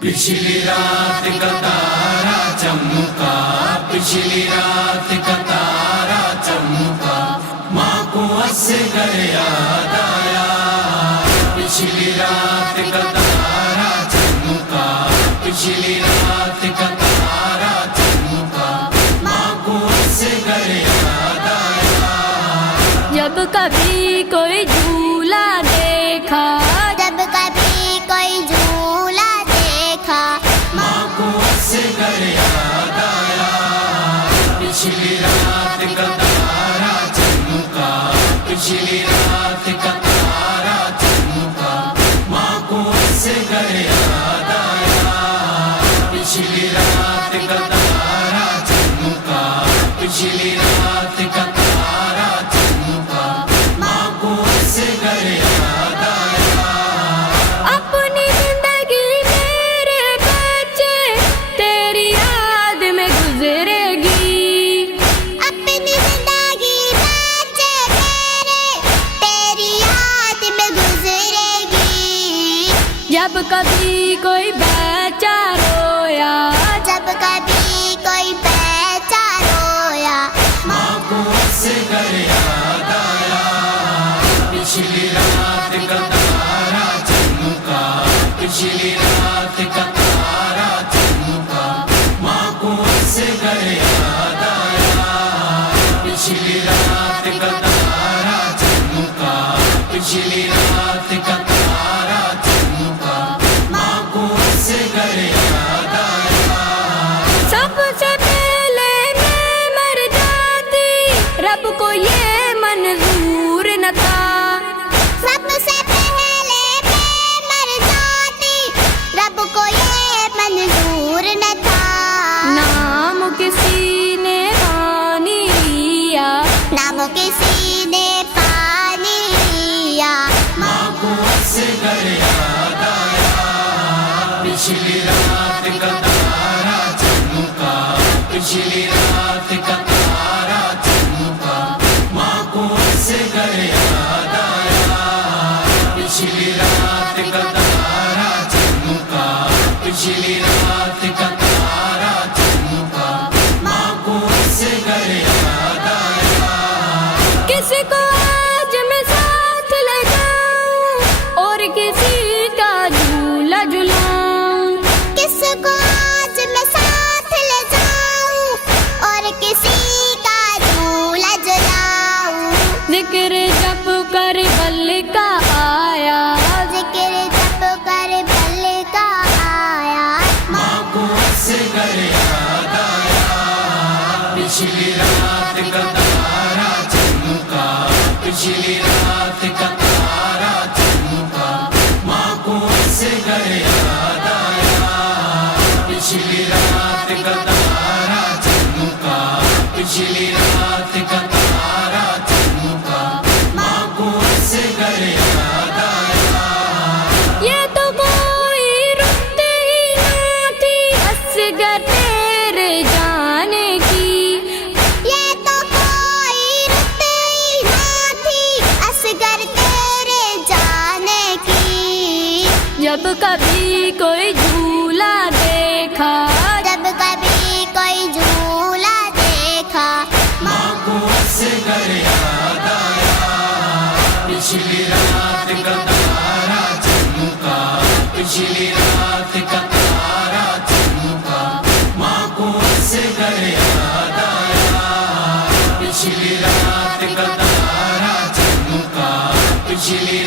पिछली रात का तारा चमका, पिछली रात का तारा चमका, माँ को असगर याद आया। पिछली रात का तारा चमका, पिछली रात का तारा चमका, माँ को असगर याद आया। जब कभी कोई झूला देखा, जब कभी कोई झूला देखा, माँ को असगर याद आया। पिछली रात का तारा चमका, पिछली रात का तारा चमका, माँ को असगर याद आया। पिछली रात का तारा चमका, पिछली रात का तारा चमका, माँ को असगर याद आया। अपनी जिंदगी मेरे बच्चे तेरी याद में गुजरेगी। अपनी जिंदगी बच्चे तेरी याद में गुजरेगी। जब कभी कोई बच्चा रोया, जब कभी कोई बच्चा रोया, माँ को असगर याद आया। पिछली रात का तारा चमका, पिछली रात का तारा चमका, माँ को असगर याद आया। पिछली रात का तारा चमका, पिछली रात का तारा चमका, माँ को असगर याद आया। सबसे पहले मैं मर जाती, रब को ये मंजूर न था। सबसे पहले मैं मर जाती, रब को ये मंजूर न था। नाम किसी ने पानी लिया, नाम किसी ने पानी लिया, माँ को असगर याद आया। पिछली रात का तारा चमका, पिछली रात का तारा चमका, माँ को असगर याद आया। पिछली रात का तारा चमका, पिछली रात का तारा चमका, माँ को असगर याद आया। किसको आज मैं साथ ले जाऊं और किसी का झूला झुलाऊं। किसको आज मैं साथ ले जाऊं और किसी का झूला झुलाऊं। जिक्र जप कर बल का आया, जिक्र जप कर बल का आया, माँ को असगर याद आया। पिछली रात का तारा चमका, पिछली रात का तारा चमका, माँ को असगर याद आया। पिछली रात का तारा चमका, पिछली रात का तारा चमका, माँ को असगर याद आया। ये तो कोई रुत ही ना थी असगर तेरे जाने की। ये तो कोई रुत ही ना थी असगर तेरे जाने की। जब कभी कोई झूला देखा, जब कभी कोई झूला देखा, माँ को असगर याद आया। पिछली रात का तारा चमका, पिछली रात का तारा चमका, माँ को असगर याद आया। पिछली रात का तारा चमका, पिछली